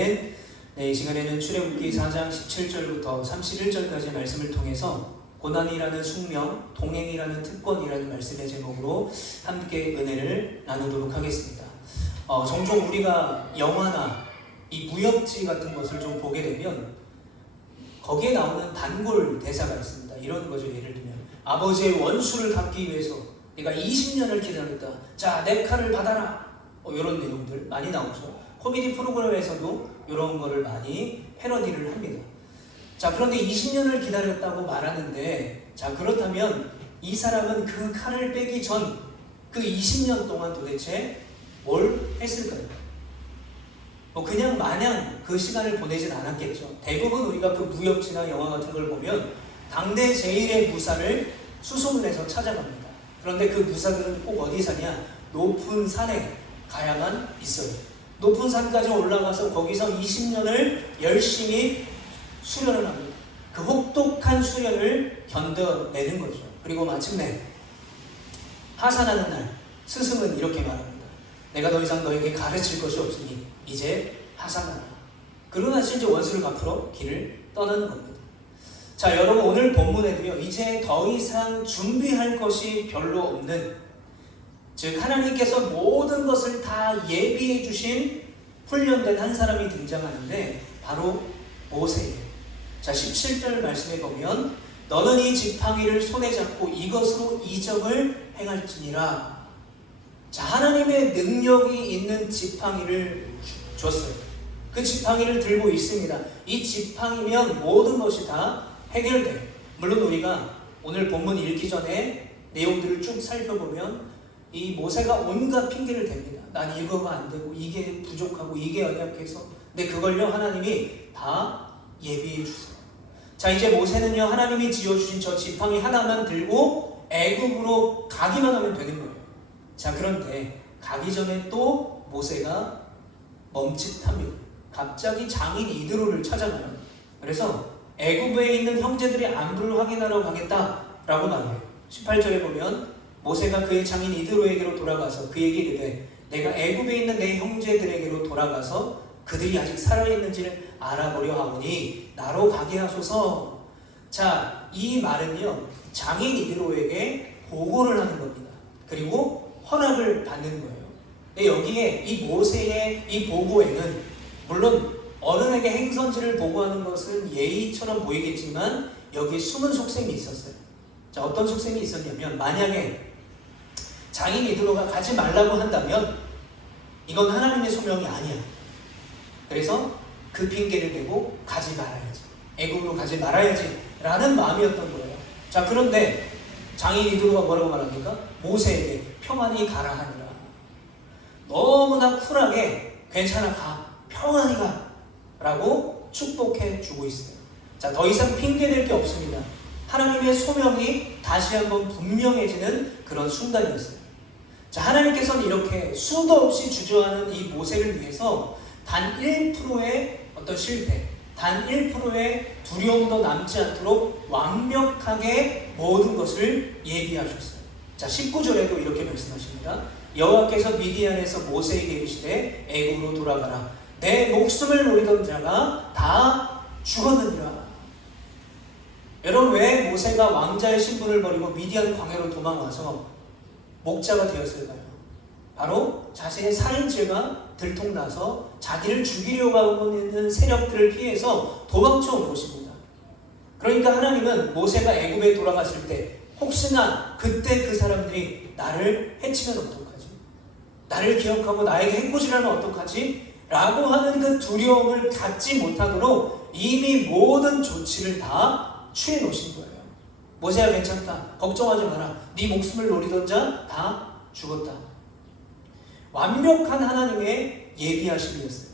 네, 이 시간에는 출애굽기 4장 17절부터 31절까지 말씀을 통해서 고난이라는 숙명, 동행이라는 특권이라는 말씀의 제목으로 함께 은혜를 나누도록 하겠습니다. 종종 우리가 영화나 이 무협지 같은 것을 좀 보게 되면 거기에 나오는 단골 대사가 있습니다. 이런 거죠. 예를 들면 아버지의 원수를 갚기 위해서 내가 20년을 기다렸다. 자, 내 칼을 받아라. 이런 내용들 많이 나오죠. 코미디 프로그램에서도 이런 거를 많이 패러디를 합니다. 자, 그런데 20년을 기다렸다고 말하는데, 자, 그렇다면 이 사람은 그 칼을 빼기 전 그 20년 동안 도대체 뭘 했을까요? 그냥 마냥 그 시간을 보내진 않았겠죠. 대부분 우리가 그 무협지나 영화 같은 걸 보면 당대 제일의 무사를 수송을 해서 찾아갑니다. 그런데 그 무사들은 꼭 어디 사냐? 높은 산에 가야만 있어요. 높은 산까지 올라가서 거기서 20년을 열심히 수련을 합니다. 그 혹독한 수련을 견뎌내는 거죠. 그리고 마침내 하산하는 날 스승은 이렇게 말합니다. 내가 더 이상 너에게 가르칠 것이 없으니 이제 하산하라. 그러고 나서 이제 원수를 갚으러 길을 떠나는 겁니다. 자, 여러분, 오늘 본문에도요, 이제 더 이상 준비할 것이 별로 없는, 즉 하나님께서 모든 것을 다 예비해 주신 훈련된 한 사람이 등장하는데 바로 모세예요. 자, 17절 말씀에 보면 너는 이 지팡이를 손에 잡고 이것으로 이적을 행할지니라. 자, 하나님의 능력이 있는 지팡이를 줬어요. 그 지팡이를 들고 있습니다. 이 지팡이면 모든 것이 다 해결돼요. 물론 우리가 오늘 본문 읽기 전에 내용들을 쭉 살펴보면 이 모세가 온갖 핑계를 댑니다. 난 이거가 안 되고 이게 부족하고 이게 연약해서. 근데 그걸요 하나님이 다 예비해 주세요. 자, 이제 모세는요 하나님이 지어주신 저 지팡이 하나만 들고 애굽으로 가기만 하면 되는 거예요. 자, 그런데 가기 전에 또 모세가 멈칫합니다. 갑자기 장인 이드로를 찾아가요. 그래서 애굽에 있는 형제들의 안부를 확인하러 가겠다라고 말해요. 18절에 보면 모세가 그의 장인 이드로에게로 돌아가서 그에게 이르되 내가 애굽에 있는 내 형제들에게로 돌아가서 그들이 아직 살아있는지를 알아보려 하오니 나로 가게 하소서. 자, 이 말은요 장인 이드로에게 보고를 하는 겁니다. 그리고 허락을 받는 거예요. 여기에 이 모세의 이 보고에는 물론 어른에게 행선지를 보고하는 것은 예의처럼 보이겠지만 여기에 숨은 속셈이 있었어요. 자, 어떤 속셈이 있었냐면 만약에 장인 이드로가 가지 말라고 한다면 이건 하나님의 소명이 아니야. 그래서 그 핑계를 대고 가지 말아야지, 애굽으로 가지 말아야지 라는 마음이었던 거예요. 자, 그런데 장인 이드로가 뭐라고 말합니까? 모세에게 평안히 가라 하니라. 너무나 쿨하게 괜찮아, 가, 평안히 가 라고 축복해 주고 있어요. 자, 더 이상 핑계댈 게 없습니다. 하나님의 소명이 다시 한번 분명해지는 그런 순간이었어요. 자, 하나님께서는 이렇게 수도 없이 주저하는 이 모세를 위해서 단 1%의 어떤 실패, 단 1%의 두려움도 남지 않도록 완벽하게 모든 것을 예비하셨어요. 자, 19절에도 이렇게 말씀하십니다. 여호와께서 미디안에서 모세에게 이르시되 애굽으로 돌아가라. 내 목숨을 노리던 자가 다 죽었느니라. 여러분, 왜 모세가 왕자의 신분을 버리고 미디안 광야로 도망와서 목자가 되었을까요? 바로 자신의 살인죄가 들통나서 자기를 죽이려고 하고 있는 세력들을 피해서 도망쳐 온 것입니다. 그러니까 하나님은 모세가 애굽에 돌아갔을 때 혹시나 그때 그 사람들이 나를 해치면 어떡하지? 나를 기억하고 나에게 해코지라면 어떡하지? 라고 하는 그 두려움을 갖지 못하도록 이미 모든 조치를 다 취해 놓으신 거예요. 모세야, 괜찮다, 걱정하지 마라, 네 목숨을 노리던 자 다 죽었다. 완벽한 하나님의 예비하심이었어요.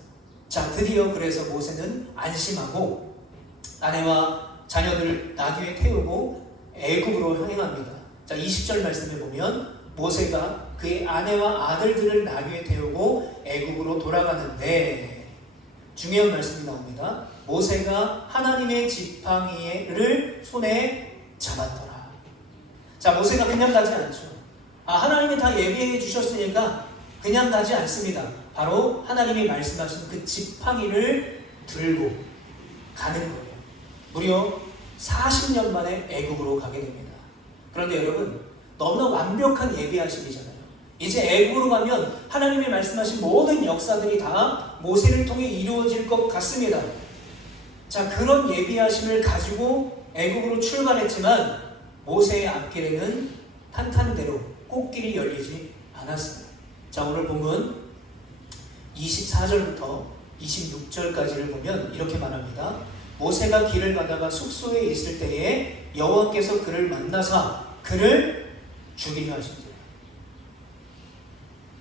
자, 드디어 그래서 모세는 안심하고 아내와 자녀들 나귀에 태우고 애굽으로 향합니다. 자, 20절 말씀에 보면 모세가 그의 아내와 아들들을 나귀에 태우고 애굽으로 돌아가는데 중요한 말씀이 나옵니다. 모세가 하나님의 지팡이를 손에 잡았더라. 자, 모세가 그냥 가지 않죠. 하나님이 다 예비해 주셨으니까 그냥 가지 않습니다. 바로 하나님이 말씀하신 그 지팡이를 들고 가는 거예요. 무려 40년 만에 애굽으로 가게 됩니다. 그런데 여러분, 너무나 완벽한 예비하심이잖아요. 이제 애굽으로 가면 하나님이 말씀하신 모든 역사들이 다 모세를 통해 이루어질 것 같습니다. 자, 그런 예비하심을 가지고 애굽으로 출발했지만 모세의 앞길에는 탄탄대로 꽃길이 열리지 않았습니다. 자, 오늘 본문 24절부터 26절까지를 보면 이렇게 말합니다. 모세가 길을 가다가 숙소에 있을 때에 여호와께서 그를 만나사 그를 죽이려 하신지라.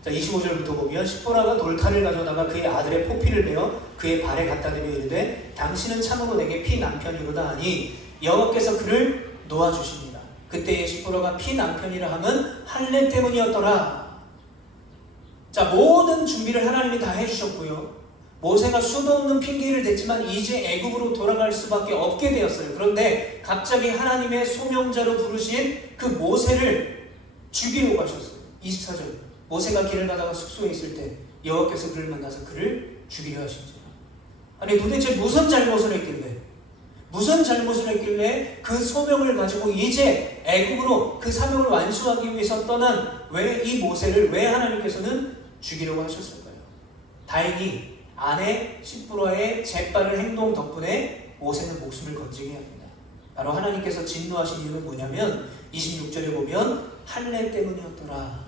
자, 25절부터 보면 시포라가 돌칼을 가져다가 그의 아들의 포피를 베어 그의 발에 갖다 대며 이르되 당신은 참으로 내게 피 남편이로다 하니 여호와께서 그를 놓아주십니다. 그때에 시포라가 피 남편이라 함은 할례 때문이었더라. 자, 모든 준비를 하나님이 다 해주셨고요. 모세가 수도 없는 핑계를 댔지만 이제 애굽으로 돌아갈 수밖에 없게 되었어요. 그런데 갑자기 하나님의 소명자로 부르신 그 모세를 죽이려고 하셨어요. 24절. 모세가 길을 가다가 숙소에 있을 때 여호와께서 그를 만나서 그를 죽이려 하신지라. 아니, 도대체 무슨 잘못을 했길래 그 소명을 가지고 이제 애굽으로 그 사명을 완수하기 위해서 떠난 왜 이 모세를 왜 하나님께서는 죽이려고 하셨을까요? 다행히 아내 시프라의 재빠른 행동 덕분에 모세는 목숨을 건지게 합니다. 바로 하나님께서 진노하신 이유는 뭐냐면 26절에 보면 할례 때문이었더라.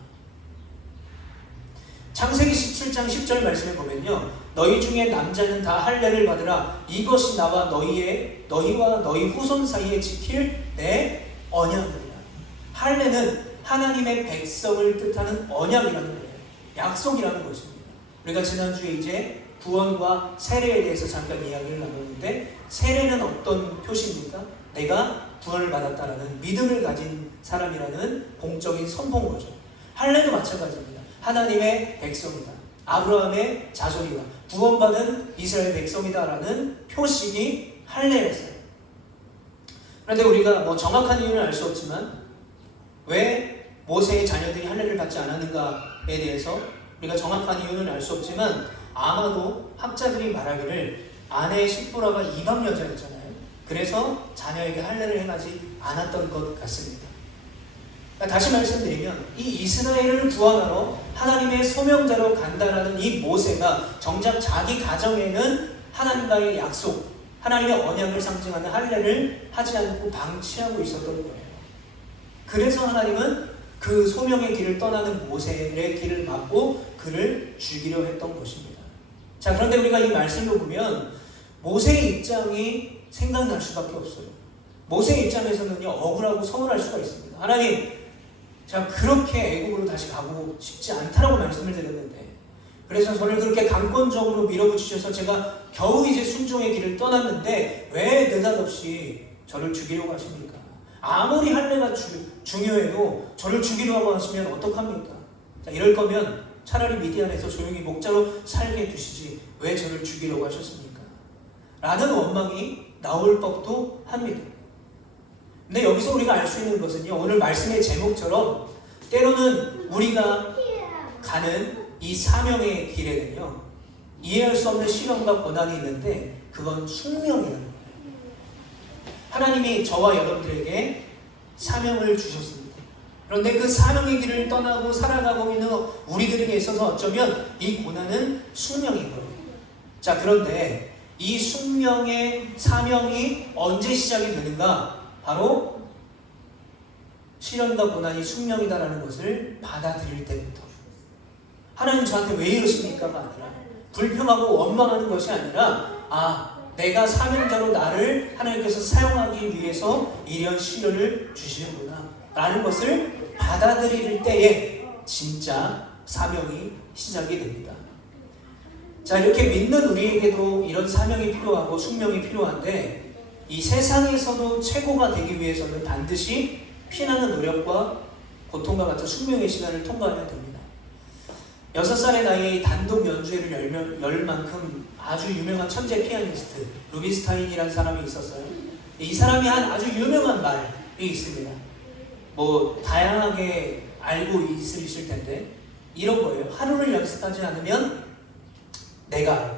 창세기 17장 10절 말씀에 보면요, 너희 중에 남자는 다 할례를 받으라. 이것이 나와 너희와 너희 후손 사이에 지킬 내 언약이라. 할례는 하나님의 백성을 뜻하는 언약이라는 거예요. 약속이라는 것입니다. 우리가 지난주에 이제 구원과 세례에 대해서 잠깐 이야기를 나눴는데, 세례는 어떤 표시입니까? 내가 구원을 받았다라는 믿음을 가진 사람이라는 공적인 선포인 거죠. 할례도 마찬가지입니다. 하나님의 백성이다, 아브라함의 자손이다, 구원받은 이스라엘 백성이다라는 표식이 할례였어요. 그런데 우리가 정확한 이유는 알 수 없지만 왜 모세의 자녀들이 할례를 받지 않았는가에 대해서 우리가 정확한 이유는 알 수 없지만 아마도 학자들이 말하기를 아내 시프라가 이방 여자였잖아요. 그래서 자녀에게 할례를 행하지 않았던 것 같습니다. 다시 말씀드리면 이 이스라엘을 구원하러 하나님의 소명자로 간다라는 이 모세가 정작 자기 가정에는 하나님과의 약속, 하나님의 언약을 상징하는 할례를 하지 않고 방치하고 있었던 거예요. 그래서 하나님은 그 소명의 길을 떠나는 모세의 길을 막고 그를 죽이려 했던 것입니다. 자, 그런데 우리가 이 말씀을 보면 모세의 입장이 생각날 수밖에 없어요. 모세의 입장에서는요, 억울하고 서운할 수가 있습니다. 하나님, 제가 그렇게 애국으로 다시 가고 싶지 않다라고 말씀을 드렸는데, 그래서 저를 그렇게 강권적으로 밀어붙이셔서 제가 겨우 이제 순종의 길을 떠났는데 왜 느닷없이 저를 죽이려고 하십니까? 아무리 할례가 중요해도 저를 죽이려고 하시면 어떡합니까? 자, 이럴 거면 차라리 미디안에서 조용히 목자로 살게 해주시지 왜 저를 죽이려고 하셨습니까? 라는 원망이 나올 법도 합니다. 근데 여기서 우리가 알 수 있는 것은요, 오늘 말씀의 제목처럼 때로는 우리가 가는 이 사명의 길에는요, 이해할 수 없는 시련과 고난이 있는데 그건 숙명이라는 거예요. 하나님이 저와 여러분들에게 사명을 주셨습니다. 그런데 그 사명의 길을 떠나고 살아가고 있는 우리들에게 있어서 어쩌면 이 고난은 숙명인 거예요. 자, 그런데 이 숙명의 사명이 언제 시작이 되는가? 바로 시련과 고난이 숙명이다라는 것을 받아들일 때부터. 하나님 저한테 왜 이러십니까가 아니라, 불평하고 원망하는 것이 아니라, 내가 사명자로 나를 하나님께서 사용하기 위해서 이런 시련을 주시는구나 라는 것을 받아들일 때에 진짜 사명이 시작이 됩니다. 자, 이렇게 믿는 우리에게도 이런 사명이 필요하고 숙명이 필요한데, 이 세상에서도 최고가 되기 위해서는 반드시 피나는 노력과 고통과 같은 숙명의 시간을 통과해야 됩니다. 6살의 나이에 단독 연주회를 열 만큼 아주 유명한 천재 피아니스트 루빈스타인이라는 사람이 있었어요. 이 사람이 한 아주 유명한 말이 있습니다. 다양하게 알고 있으실 텐데 이런 거예요. 하루를 연습하지 않으면 내가 알고,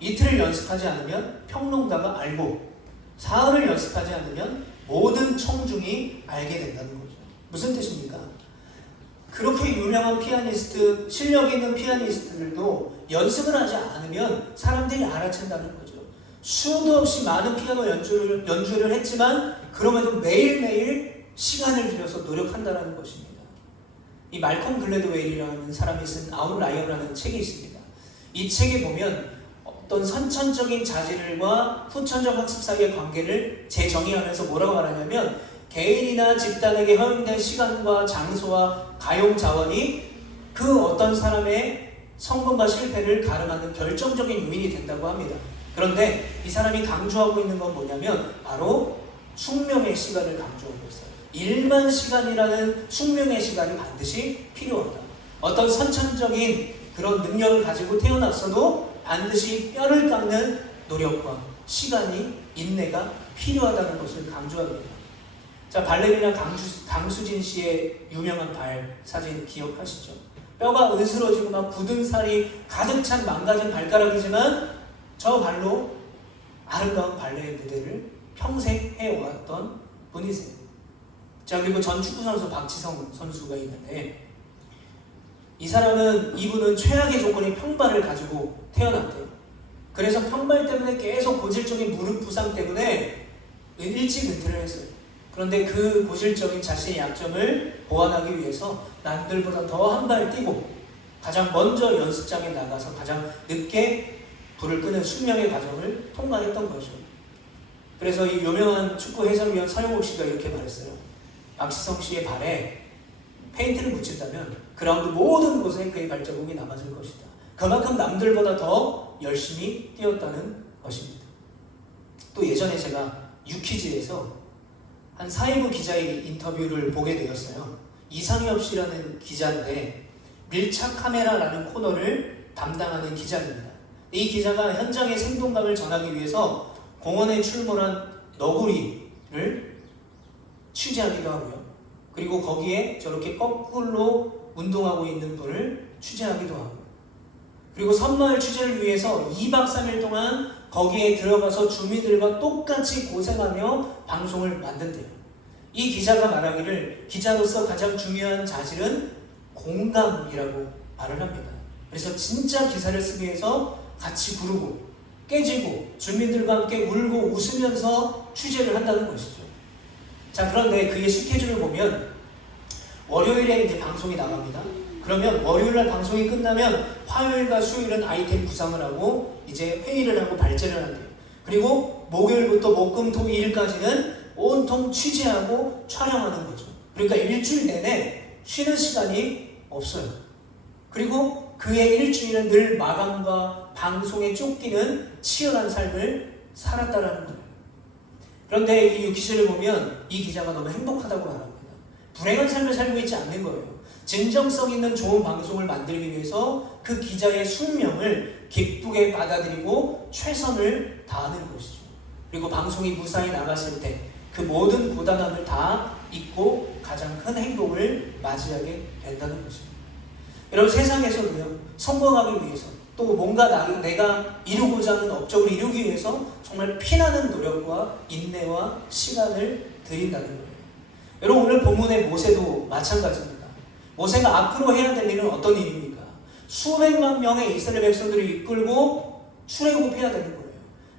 이틀을 연습하지 않으면 평론가가 알고, 사흘을 연습하지 않으면 모든 청중이 알게 된다는 거죠. 무슨 뜻입니까? 그렇게 유명한 피아니스트, 실력 있는 피아니스트들도 연습을 하지 않으면 사람들이 알아챈다는 거죠. 수도 없이 많은 피아노 연주를 했지만 그럼에도 매일매일 시간을 들여서 노력한다는 것입니다. 이 말콤 글래드웨일이라는 사람이 쓴 아웃라이어라는 책이 있습니다. 이 책에 보면 어떤 선천적인 자질과 후천적 학습 사이의 관계를 재정의하면서 뭐라고 말하냐면, 개인이나 집단에게 허용된 시간과 장소와 가용 자원이 그 어떤 사람의 성공과 실패를 가름하는 결정적인 요인이 된다고 합니다. 그런데 이 사람이 강조하고 있는 건 뭐냐면 바로 숙명의 시간을 강조하고 있어요. 일만 시간이라는 숙명의 시간이 반드시 필요하다. 어떤 선천적인 그런 능력을 가지고 태어났어도 반드시 뼈를 깎는 노력과 시간이, 인내가 필요하다는 것을 강조합니다. 자, 발레리나 강수진 씨의 유명한 발 사진 기억하시죠? 뼈가 으스러지고 막 굳은 살이 가득 찬 망가진 발가락이지만 저 발로 아름다운 발레의 무대를 평생 해왔던 분이세요. 자, 그리고 전 축구 선수 박지성 선수가 있는데, 이분은 최악의 조건인 평발을 가지고 태어났대요. 그래서 평발 때문에 계속 고질적인 무릎 부상 때문에 일찍 은퇴를 했어요. 그런데 그 고질적인 자신의 약점을 보완하기 위해서 남들보다 더 한 발 뛰고 가장 먼저 연습장에 나가서 가장 늦게 불을 끄는 숙명의 과정을 통과했던 거죠. 그래서 이 유명한 축구 해설위원 서영욱 씨가 이렇게 말했어요. 박지성 씨의 발에 페인트를 묻힌다면 그라운드 모든 곳에 그의 발자국이 남아질 것이다. 그만큼 남들보다 더 열심히 뛰었다는 것입니다. 또 예전에 제가 유퀴즈에서 한 사회부 기자의 인터뷰를 보게 되었어요. 이상엽 씨라는 기자인데 밀착 카메라라는 코너를 담당하는 기자입니다. 이 기자가 현장의 생동감을 전하기 위해서 공원에 출몰한 너구리를 취재하기도 하고요. 그리고 거기에 저렇게 거꾸로 운동하고 있는 분을 취재하기도 하고, 그리고 선마을 취재를 위해서 2박 3일 동안 거기에 들어가서 주민들과 똑같이 고생하며 방송을 만든대요. 이 기자가 말하기를 기자로서 가장 중요한 자질은 공감이라고 말을 합니다. 그래서 진짜 기사를 쓰기 위해서 같이 부르고 깨지고 주민들과 함께 울고 웃으면서 취재를 한다는 것이죠. 자, 그런데 그의 스케줄을 보면 월요일에 이제 방송이 나갑니다. 그러면 월요일날 방송이 끝나면 화요일과 수요일은 아이템 구상을 하고 이제 회의를 하고 발제를 한대요. 그리고 목요일부터 목, 금, 토, 일까지는 온통 취재하고 촬영하는 거죠. 그러니까 일주일 내내 쉬는 시간이 없어요. 그리고 그의 일주일은 늘 마감과 방송에 쫓기는 치열한 삶을 살았다라는 거예요. 그런데 이 유퀴즈를 보면 이 기자가 너무 행복하다고 말합니다. 불행한 삶을 살고 있지 않는 거예요. 진정성 있는 좋은 방송을 만들기 위해서 그 기자의 숙명을 기쁘게 받아들이고 최선을 다하는 것이죠. 그리고 방송이 무사히 나갔을 때 그 모든 고단함을 다 잊고 가장 큰 행복을 맞이하게 된다는 것입니다. 여러분, 세상에서도요, 성공하기 위해서 또 뭔가 내가 이루고자 하는 업적을 이루기 위해서 정말 피나는 노력과 인내와 시간을 들인다는 거예요. 여러분, 오늘 본문의 모세도 마찬가지입니다. 모세가 앞으로 해야 될 일은 어떤 일입니까? 수백만 명의 이스라엘 백성들을 이끌고 출애굽해야 되는 거예요.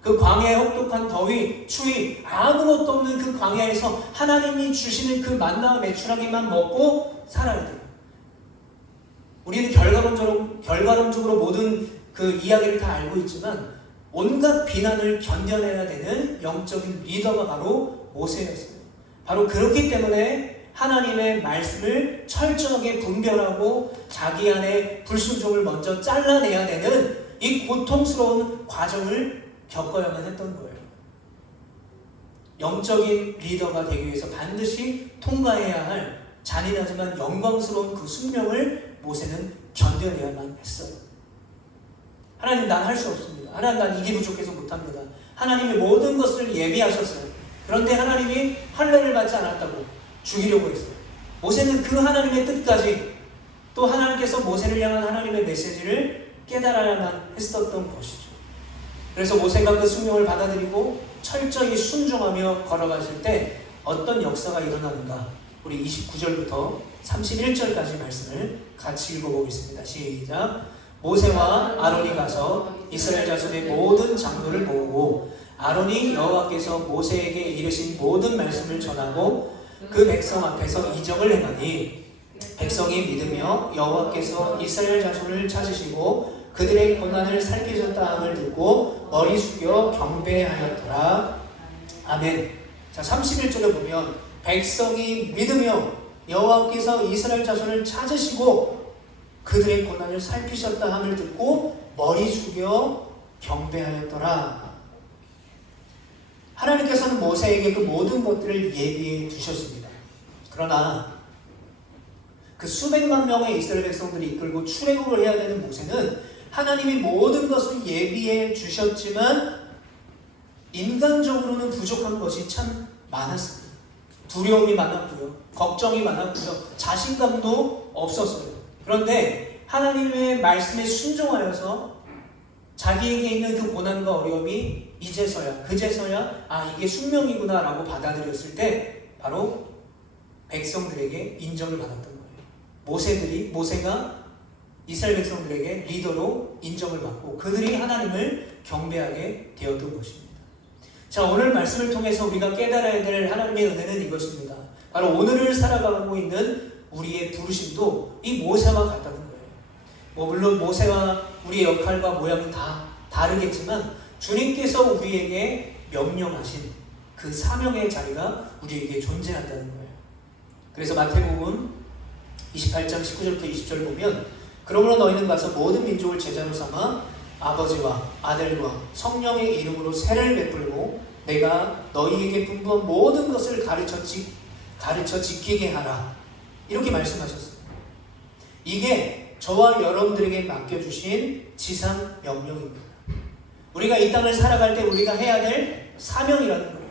그 광야의 혹독한 더위, 추위, 아무것도 없는 그 광야에서 하나님이 주시는 그 만나와 메추라기만 먹고 살아야 돼요. 우리는 결과론적으로 모든 그 이야기를 다 알고 있지만 온갖 비난을 견뎌내야 되는 영적인 리더가 바로 모세였어요. 바로 그렇기 때문에 하나님의 말씀을 철저하게 분별하고 자기 안에 불순종을 먼저 잘라내야 되는 이 고통스러운 과정을 겪어야만 했던 거예요. 영적인 리더가 되기 위해서 반드시 통과해야 할 잔인하지만 영광스러운 그 숙명을 모세는 견뎌내야만 했어요. 하나님, 난 할 수 없습니다. 하나님, 난 이게 부족해서 못합니다. 하나님이 모든 것을 예비하셨어요. 그런데 하나님이 할례를 받지 않았다고 죽이려고 했어요. 모세는 그 하나님의 뜻까지, 또 하나님께서 모세를 향한 하나님의 메시지를 깨달아야만 했었던 것이죠. 그래서 모세가 그 숙명을 받아들이고 철저히 순종하며 걸어갔을 때 어떤 역사가 일어나는가? 우리 29절부터 31절까지 말씀을 같이 읽어보겠습니다. 시작. 모세와 아론이 가서 이스라엘 자손의 모든 장로를 모으고 아론이 여호와께서 모세에게 이르신 모든 말씀을 전하고 그 백성 앞에서 이적을 행하니 백성이 믿으며 여호와께서 이스라엘 자손을 찾으시고 그들의 고난을 살피셨다 함을 듣고 머리 숙여 경배하였더라. 아멘. 자, 31절에 보면 백성이 믿으며 여호와께서 이스라엘 자손을 찾으시고 그들의 고난을 살피셨다 함을 듣고 머리 숙여 경배하였더라. 하나님께서는 모세에게 그 모든 것들을 예비해 두셨습니다. 그러나 그 수백만 명의 이스라엘 백성들이 이끌고 출애굽을 해야 되는 모세는 하나님이 모든 것을 예비해 주셨지만 인간적으로는 부족한 것이 참 많았습니다. 두려움이 많았고요. 걱정이 많았고요. 자신감도 없었어요. 그런데 하나님의 말씀에 순종하여서 자기에게 있는 그 고난과 어려움이 이제서야 그제서야 이게 숙명이구나 라고 받아들였을 때 바로 백성들에게 인정을 받았던 거예요. 모세가 이스라엘 백성들에게 리더로 인정을 받고 그들이 하나님을 경배하게 되었던 것입니다. 자, 오늘 말씀을 통해서 우리가 깨달아야 될 하나님의 은혜는 이것입니다. 바로 오늘을 살아가고 있는 우리의 부르심도 이 모세와 같다는 거예요. 물론 모세와 우리의 역할과 모양은 다 다르겠지만 주님께서 우리에게 명령하신 그 사명의 자리가 우리에게 존재한다는 거예요. 그래서 마태복음 28장 19절부터 20절 보면 그러므로 너희는 가서 모든 민족을 제자로 삼아 아버지와 아들과 성령의 이름으로 세례를 베풀고 내가 너희에게 분부한 모든 것을 가르쳐 지키게 하라. 이렇게 말씀하셨어요. 이게 저와 여러분들에게 맡겨주신 지상 명령입니다. 우리가 이 땅을 살아갈 때 우리가 해야 될 사명이라는 거예요.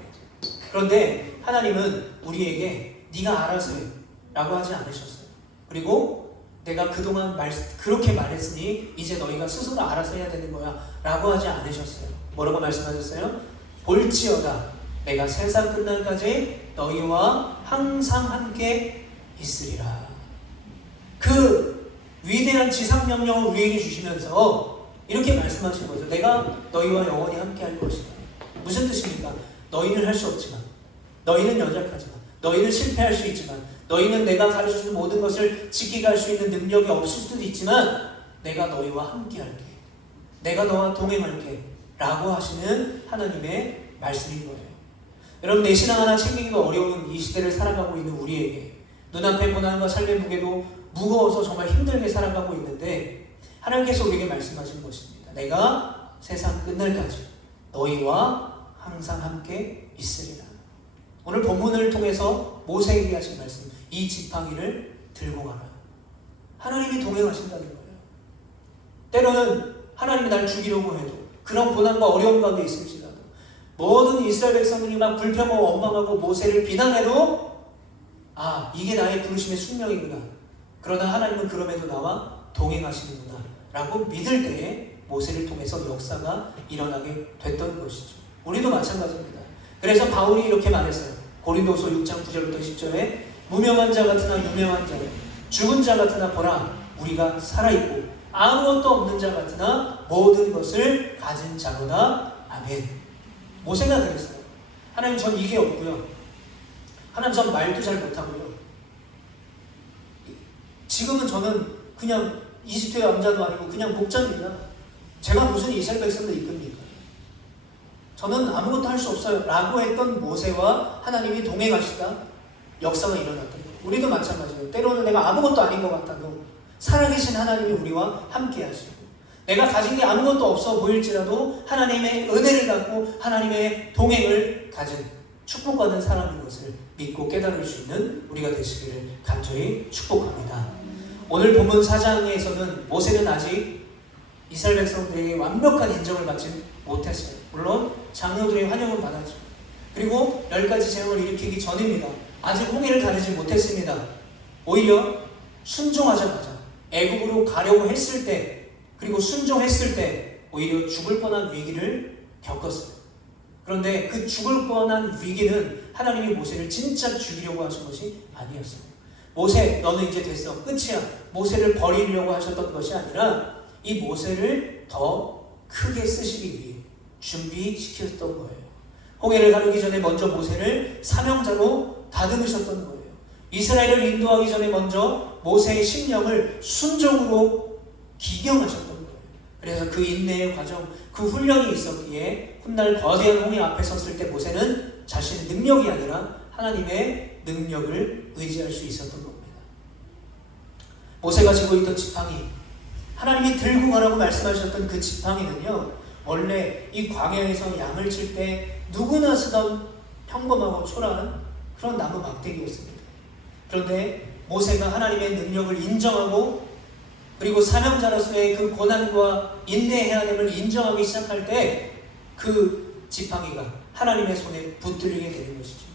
그런데 하나님은 우리에게 네가 알아서 해 라고 하지 않으셨어요. 그리고 내가 그동안 그렇게 말했으니 이제 너희가 스스로 알아서 해야 되는 거야 라고 하지 않으셨어요. 뭐라고 말씀하셨어요? 볼지어다 내가 세상 끝날까지 너희와 항상 함께 있으리라. 그 위대한 지상명령을 우리에게 주시면서 이렇게 말씀하신 거죠. 내가 너희와 영원히 함께 할 것이다. 무슨 뜻입니까? 너희는 할 수 없지만, 너희는 연약하지만, 너희는 실패할 수 있지만, 너희는 내가 가르쳐준 모든 것을 지키게 할 수 있는 능력이 없을 수도 있지만 내가 너희와 함께 할게. 내가 너와 동행할게. 라고 하시는 하나님의 말씀인 거예요. 여러분, 내 신앙 하나 챙기기가 어려운 이 시대를 살아가고 있는 우리에게 눈앞의 고난과 삶의 무게도 무거워서 정말 힘들게 살아가고 있는데 하나님께서 우리에게 말씀하신 것입니다. 내가 세상 끝날까지 너희와 항상 함께 있으리라. 오늘 본문을 통해서 모세에게 하신 말씀, 이 지팡이를 들고 가라. 하나님이 동행하신다는 거예요. 때로는 하나님이 날 죽이려고 해도 그런 고난과 어려움 가운데 있을지라도 모든 이스라엘 백성들이 막 불평하고 원망하고 모세를 비난해도 이게 나의 부르심의 숙명이구나. 그러나 하나님은 그럼에도 나와 동행하시는구나 라고 믿을 때에 모세를 통해서 역사가 일어나게 됐던 것이죠. 우리도 마찬가지입니다. 그래서 바울이 이렇게 말했어요. 고린도서 6장 9절부터 10절에 무명한 자 같으나 유명한 자, 죽은 자 같으나 보라 우리가 살아있고 아무것도 없는 자 같으나 모든 것을 가진 자로다. 아멘. 모세가 그랬어요. 하나님, 전 이게 없고요. 하나님, 전 말도 잘 못하고요. 지금은 저는 그냥 이집트의 왕자도 아니고 그냥 목자입니다. 제가 무슨 이스라엘 백성들 이끕니까? 저는 아무것도 할 수 없어요 라고 했던 모세와 하나님이 동행하시다 역사가 일어났던 거예요. 우리도 마찬가지예요. 때로는 내가 아무것도 아닌 것 같아도 살아계신 하나님이 우리와 함께 하시고 내가 가진 게 아무것도 없어 보일지라도 하나님의 은혜를 갖고 하나님의 동행을 가진 축복받은 사람인 것을 믿고 깨달을 수 있는 우리가 되시기를 간절히 축복합니다. 오늘 본문 4장에서는 모세는 아직 이스라엘 백성들에게 완벽한 인정을 받지 못했어요. 물론 장로들의 환영은 받았죠. 그리고 10가지 재앙을 일으키기 전입니다. 아직 홍해를 가르지 못했습니다. 오히려 순종하자마자 애국으로 가려고 했을 때 그리고 순종했을 때 오히려 죽을 뻔한 위기를 겪었어요. 그런데 그 죽을 뻔한 위기는 하나님이 모세를 진짜 죽이려고 하신 것이 아니었어요. 모세, 너는 이제 됐어. 끝이야. 모세를 버리려고 하셨던 것이 아니라 이 모세를 더 크게 쓰시기 위해 준비시켰던 거예요. 홍해를 가르기 전에 먼저 모세를 사명자로 다듬으셨던 거예요. 이스라엘을 인도하기 전에 먼저 모세의 심령을 순종으로 기경하셨던 거예요. 그래서 그 인내의 과정, 그 훈련이 있었기에 훗날 거대한 홍해 앞에 섰을 때 모세는 자신의 능력이 아니라 하나님의 능력을 의지할 수 있었던 겁니다. 모세가 지고 있던 지팡이, 하나님이 들고 가라고 말씀하셨던 그 지팡이는요, 원래 이 광야에서 양을 칠 때 누구나 쓰던 평범하고 초라한 그런 나무 막대기였습니다. 그런데 모세가 하나님의 능력을 인정하고 그리고 사명자로서의 그 고난과 인내해야 됨을 인정하기 시작할 때 그 지팡이가 하나님의 손에 붙들리게 되는 것이죠.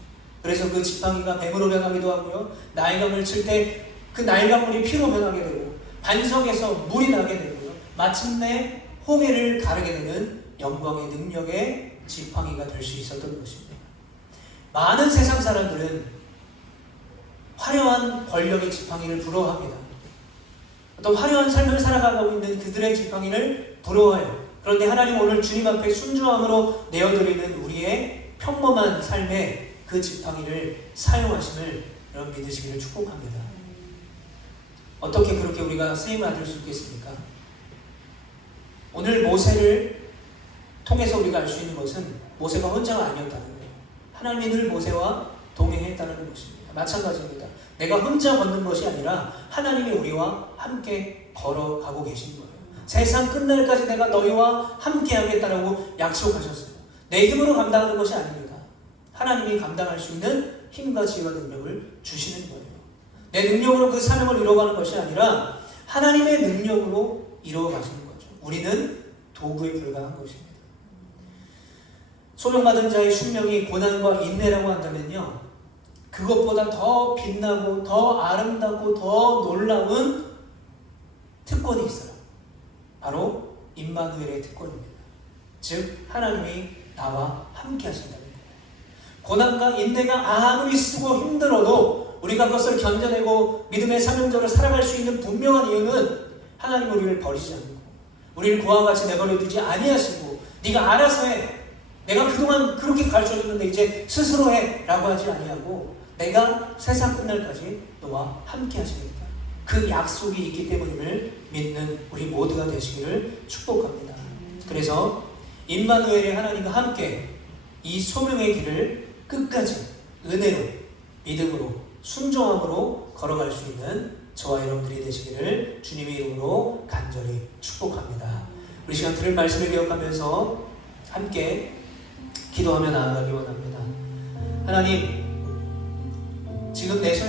그래서 그 지팡이가 뱀으로 변하기도 하고요, 나일강을 칠 때 그 나일강물이 피로 변하게 되고 반석에서 물이 나게 되고요, 마침내 홍해를 가르게 되는 영광의 능력의 지팡이가 될 수 있었던 것입니다. 많은 세상 사람들은 화려한 권력의 지팡이를 부러워합니다. 어떤 화려한 삶을 살아가고 있는 그들의 지팡이를 부러워해요. 그런데 하나님 오늘 주님 앞에 순종함으로 내어드리는 우리의 평범한 삶에 그 지팡이를 사용하심을 여러분 믿으시기를 축복합니다. 어떻게 그렇게 우리가 쓰임을 받을 수 있겠습니까? 오늘 모세를 통해서 우리가 알 수 있는 것은 모세가 혼자가 아니었다는 거예요. 하나님이 늘 모세와 동행했다는 것입니다. 마찬가지입니다. 내가 혼자 걷는 것이 아니라 하나님이 우리와 함께 걸어가고 계신 거예요. 세상 끝날까지 내가 너희와 함께 하겠다라고 약속하셨어요. 내 힘으로 감당하는 것이 아닙니다. 하나님이 감당할 수 있는 힘과 지혜와 능력을 주시는 거예요. 내 능력으로 그 사명을 이루어가는 것이 아니라 하나님의 능력으로 이루어가시는 거죠. 우리는 도구에 불과한 것입니다. 소명받은 자의 숙명이 고난과 인내라고 한다면요, 그것보다 더 빛나고 더 아름답고 더 놀라운 특권이 있어요. 바로 임마누엘의 특권입니다. 즉 하나님이 나와 함께 하신다는 거예요. 고난과 인내가 아무리 쓰고 힘들어도 우리가 그것을 견뎌내고 믿음의 사명자로 살아갈 수 있는 분명한 이유는 하나님 우리를 버리지 않고 우리를 그와 같이 내버려 두지 아니하시고 네가 알아서 해, 내가 그동안 그렇게 가르쳐줬는데 이제 스스로 해 라고 하지 아니하고 내가 세상 끝날까지 너와 함께 하시겠다, 그 약속이 있기 때문임을 믿는 우리 모두가 되시기를 축복합니다. 그래서 임마누엘의 하나님과 함께 이 소명의 길을 끝까지 은혜로, 믿음으로, 순종함으로 걸어갈 수 있는 저와 여러분들이 되시기를 주님의 이름으로 간절히 축복합니다. 우리 시간 들을 말씀을 기억하면서 함께 기도하며 나아가기 원합니다. 하나님, 지금 내 손에